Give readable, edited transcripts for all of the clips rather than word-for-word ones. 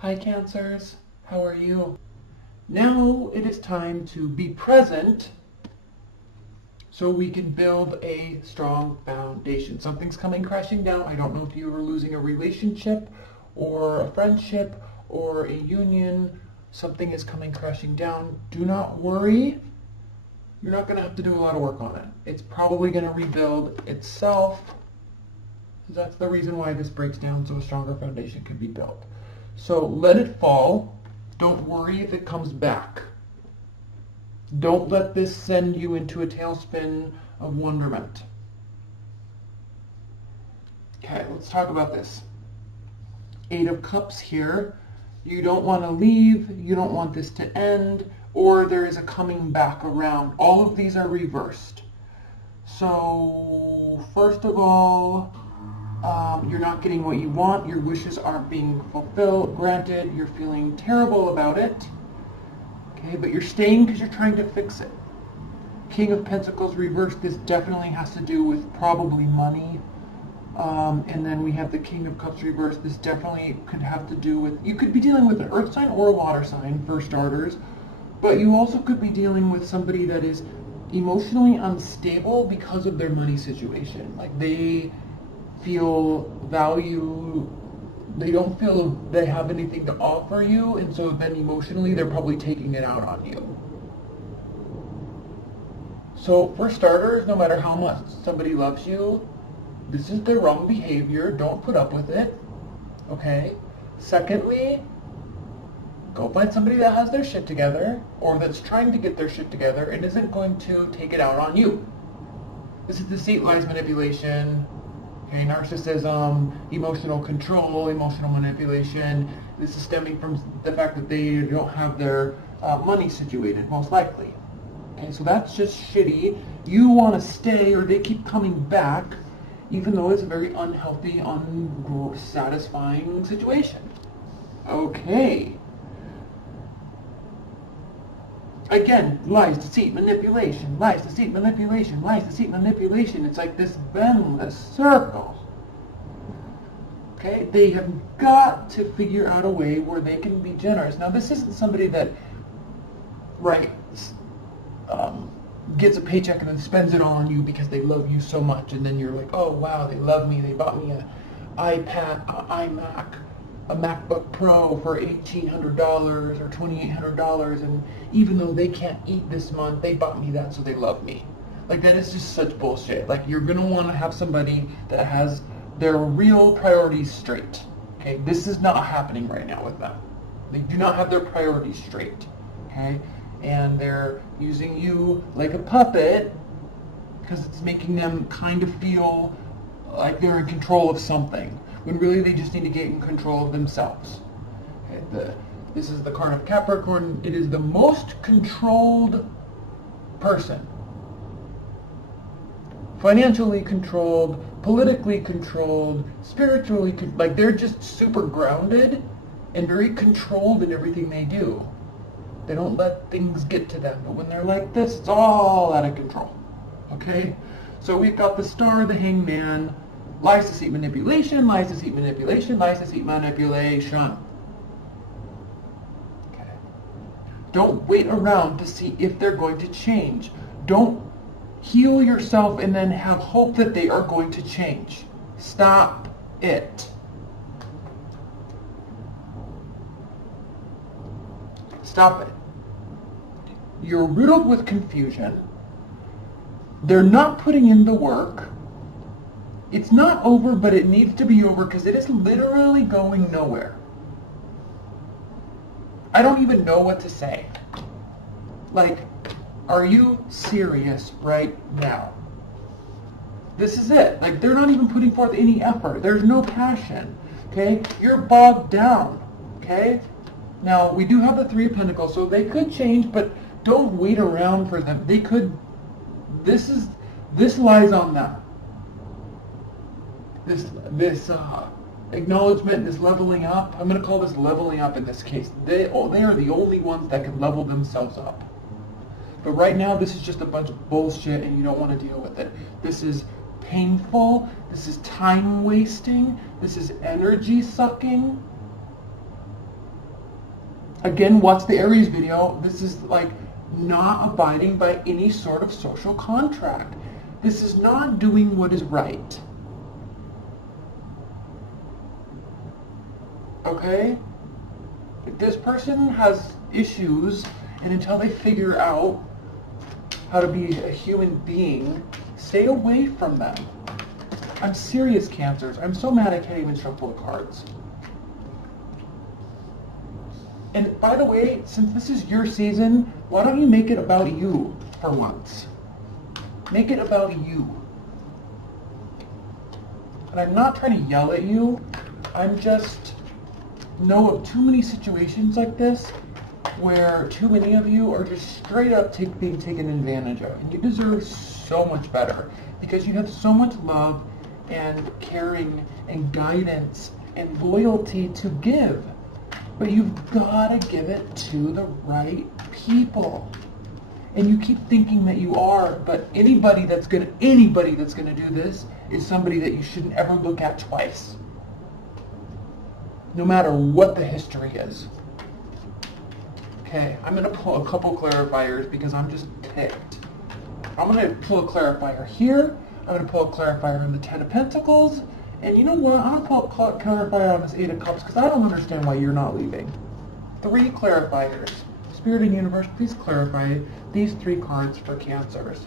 Hi Cancers, how are you? Now it is time to be present so we can build a strong foundation. Something's coming crashing down. I don't know if you are losing a relationship or a friendship or a union. Something is coming crashing down. Do not worry. You're not going to have to do a lot of work on it. It's probably going to rebuild itself. That's the reason why this breaks down so a stronger foundation can be built. So let it fall. Don't worry if it comes back. Don't let this send you into a tailspin of wonderment. Okay, let's talk about this. 8 of Cups here. You don't want to leave. You don't want this to end. Or there is a coming back around. All of these are reversed. So, first of all, you're not getting what you want. Your wishes aren't being fulfilled, granted. You're feeling terrible about it. Okay, but you're staying because you're trying to fix it. King of Pentacles reversed. This definitely has to do with probably money. And then we have the King of Cups reversed. This definitely could have to do with, you could be dealing with an earth sign or a water sign for starters. But you also could be dealing with somebody that is emotionally unstable because of their money situation. Like they feel value, they don't feel they have anything to offer you, and so then emotionally they're probably taking it out on you. So for starters, no matter how much somebody loves you, this is their wrong behavior. Don't put up with it. Okay? Secondly, go find somebody that has their shit together, or that's trying to get their shit together and isn't going to take it out on you. This is deceit, lies, manipulation, okay, narcissism, emotional control, emotional manipulation. This is stemming from the fact that they don't have their money situated, most likely. Okay, so that's just shitty. You want to stay, or they keep coming back, even though it's a very unhealthy, unsatisfying situation. Okay. Again, lies, deceit, manipulation, lies, deceit, manipulation, lies, deceit, manipulation. It's like this endless circle. Okay, they have got to figure out a way where they can be generous. Now, this isn't somebody that, right, gets a paycheck and then spends it all on you because they love you so much, and then you're like, oh wow, they love me, they bought me an iPad, iMac, a MacBook Pro for $1,800 or $2,800, and even though they can't eat this month, they bought me that so they love me. Like, that is just such bullshit. Like, you're gonna want to have somebody that has their real priorities straight. Okay, this is not happening right now with them. They do not have their priorities straight. Okay, and they're using you like a puppet because it's making them kind of feel like they're in control of something, when really they just need to get in control of themselves. Okay, this is the card of Capricorn. It is the most controlled person. Financially controlled, politically controlled, spiritually like they're just super grounded and very controlled in everything they do. They don't let things get to them. But when they're like this, it's all out of control. Okay? So we've got the Star, the Hangman, lies, deceit, manipulation, lies, deceit, manipulation, lies, deceit, manipulation. Okay. Don't wait around to see if they're going to change. Don't heal yourself and then have hope that they are going to change. Stop it. Stop it. You're riddled with confusion. They're not putting in the work. It's not over, but it needs to be over because it is literally going nowhere. I don't even know what to say. Like, are you serious right now? This is it. Like, they're not even putting forth any effort. There's no passion. Okay? You're bogged down. Okay? Now, we do have the 3 of Pentacles, so they could change, but don't wait around for them. They could, this lies on them. This acknowledgement, this leveling up, I'm going to call this leveling up in this case. They are the only ones that can level themselves up. But right now, this is just a bunch of bullshit, and you don't want to deal with it. This is painful. This is time wasting. This is energy sucking. Again, watch the Aries video. This is like not abiding by any sort of social contract. This is not doing what is right. Okay? This person has issues, and until they figure out how to be a human being, stay away from them. I'm serious, Cancers. I'm so mad I can't even shuffle the cards. And by the way, since this is your season, why don't you make it about you for once? Make it about you. And I'm not trying to yell at you. I'm just know of too many situations like this where too many of you are just straight up being taken advantage of. And you deserve so much better because you have so much love and caring and guidance and loyalty to give. But you've got to give it to the right people. And you keep thinking that you are, but anybody that's gonna do this is somebody that you shouldn't ever look at twice. No matter what the history is. Okay, I'm gonna pull a couple clarifiers because I'm just ticked. I'm gonna pull a clarifier here. I'm gonna pull a clarifier on the Ten of Pentacles. And you know what? I'm going to pull a clarifier on this Eight of Cups because I don't understand why you're not leaving. 3 clarifiers. Spirit and Universe, please clarify these 3 cards for Cancers.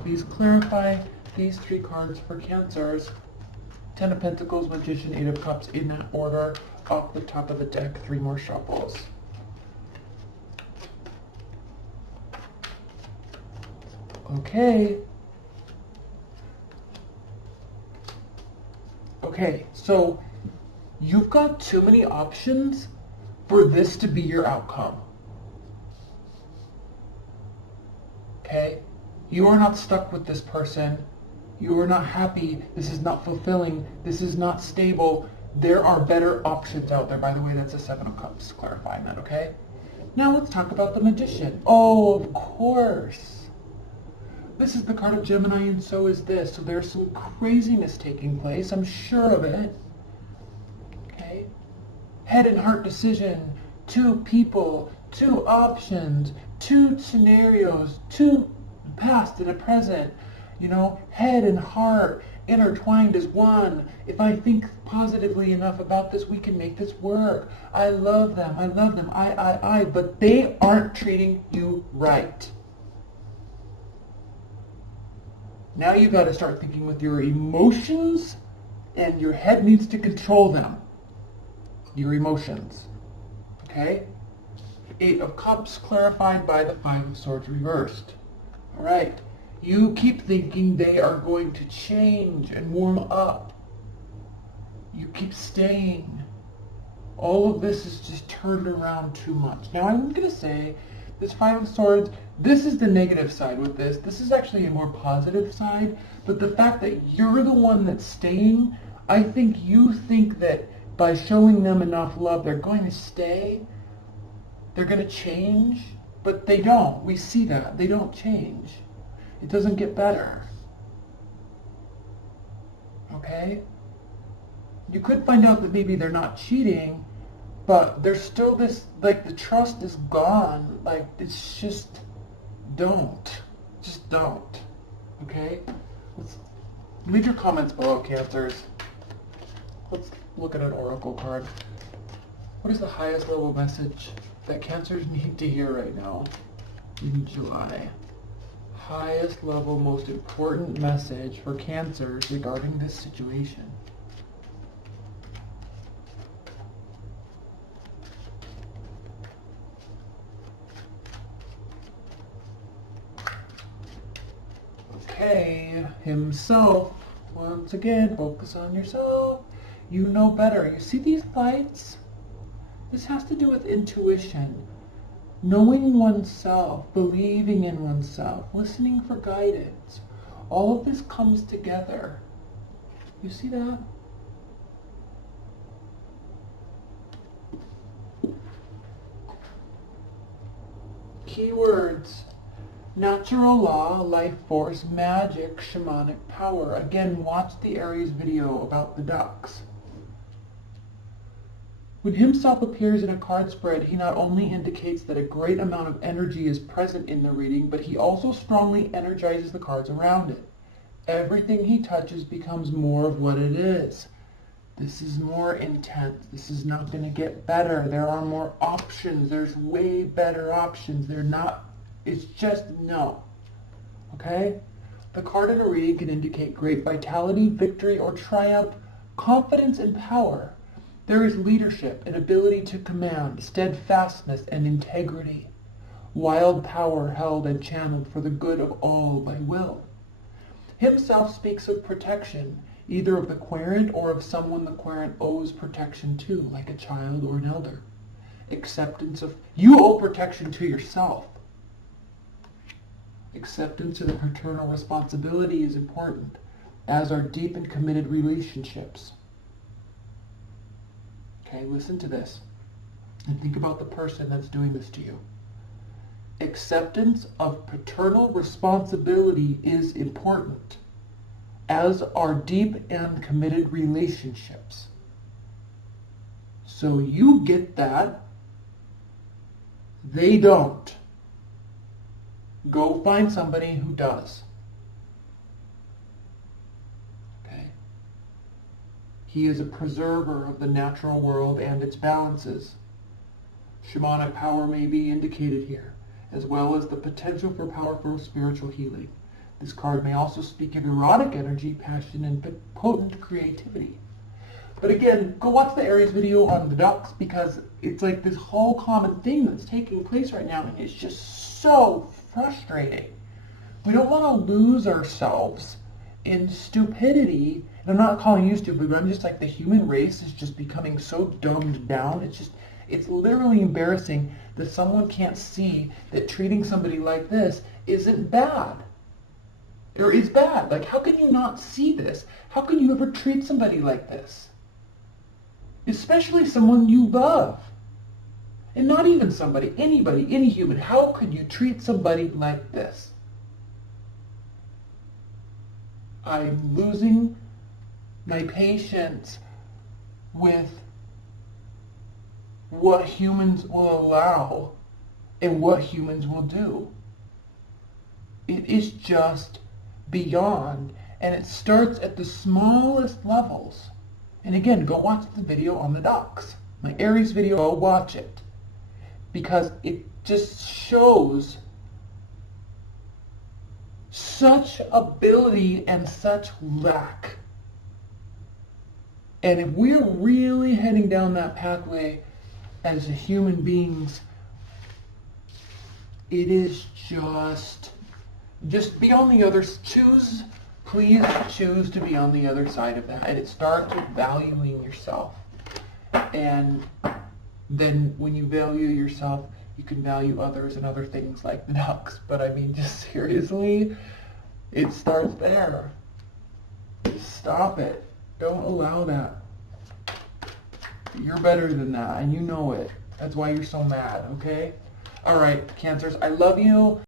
Please clarify these 3 cards for Cancers. 10 of Pentacles, Magician, 8 of Cups, in that order. Off the top of the deck, 3 more shuffles. Okay. Okay, so you've got too many options for this to be your outcome. Okay? You are not stuck with this person. You are not happy. This is not fulfilling. This is not stable. There are better options out there. By the way, that's a 7 of Cups, clarifying that, okay? Now let's talk about the Magician. Oh, of course. This is the card of Gemini, and so is this. So there's some craziness taking place. I'm sure of it. Okay? Head and heart decision. 2 people. 2 options. 2 scenarios. 2 past and a present. You know, head and heart intertwined as one. If I think positively enough about this, we can make this work. I love them. I love them. But they aren't treating you right. Now you got to start thinking with your emotions, and your head needs to control them. Your emotions. Okay? 8 of Cups clarified by the 5 of Swords reversed. All right. You keep thinking they are going to change and warm up. You keep staying. All of this is just turned around too much. Now I'm going to say this 5 of Swords, this is the negative side with this. This is actually a more positive side. But the fact that you're the one that's staying, I think you think that by showing them enough love, they're going to stay. They're going to change. But they don't. We see that. They don't change. It doesn't get better. Okay? You could find out that maybe they're not cheating, but there's still this, like, the trust is gone. Like, it's just, don't. Just don't. Okay? Leave your comments below, Cancers. Let's look at an oracle card. What is the highest level message that Cancers need to hear right now in July? Highest level, most important message for Cancers regarding this situation. Okay, himself. Once again, focus on yourself. You know better. You see these lights? This has to do with intuition. Knowing oneself, believing in oneself, listening for guidance. All of this comes together. You see that? Keywords. Natural law, life force, magic, shamanic power. Again, watch the Aries video about the ducks. When himself appears in a card spread, he not only indicates that a great amount of energy is present in the reading, but he also strongly energizes the cards around it. Everything he touches becomes more of what it is. This is more intense. This is not going to get better. There are more options. There's way better options. It's just no. Okay? The card in a reading can indicate great vitality, victory, or triumph, confidence, and power. There is leadership, an ability to command, steadfastness, and integrity. Wild power held and channeled for the good of all by will. Himself speaks of protection, either of the querent or of someone the querent owes protection to, like a child or an elder. Acceptance of, you owe protection to yourself. Acceptance of the paternal responsibility is important, as are deep and committed relationships. Okay, listen to this, and think about the person that's doing this to you. Acceptance of paternal responsibility is important, as are deep and committed relationships. So you get that. They don't. Go find somebody who does. Okay? He is a preserver of the natural world and its balances. Shamanic power may be indicated here, as well as the potential for powerful spiritual healing. This card may also speak of erotic energy, passion, and potent creativity. But again, go watch the Aries video on the ducks, because it's like this whole common thing that's taking place right now, and it's just so frustrating. We don't want to lose ourselves in stupidity. And I'm not calling you stupid, but I'm just like, the human race is just becoming so dumbed down. It's literally embarrassing that someone can't see that treating somebody like this isn't bad. Or is bad. Like, how can you not see this? How can you ever treat somebody like this? Especially someone you love. And not even somebody, anybody, any human. How could you treat somebody like this? I'm losing my patience with what humans will allow and what humans will do. It is just beyond, and it starts at the smallest levels. And again, go watch the video on the ducks. My Aries video, go watch it. Because it just shows such ability and such lack. And if we're really heading down that pathway as human beings, it is just be on the other, please choose to be on the other side of that. And it starts with valuing yourself. And then when you value yourself, you can value others and other things like the ducks. But I mean, just seriously, it starts there. Stop it. Don't allow that. You're better than that, and you know it. That's why you're so mad, okay? All right, Cancers, I love you.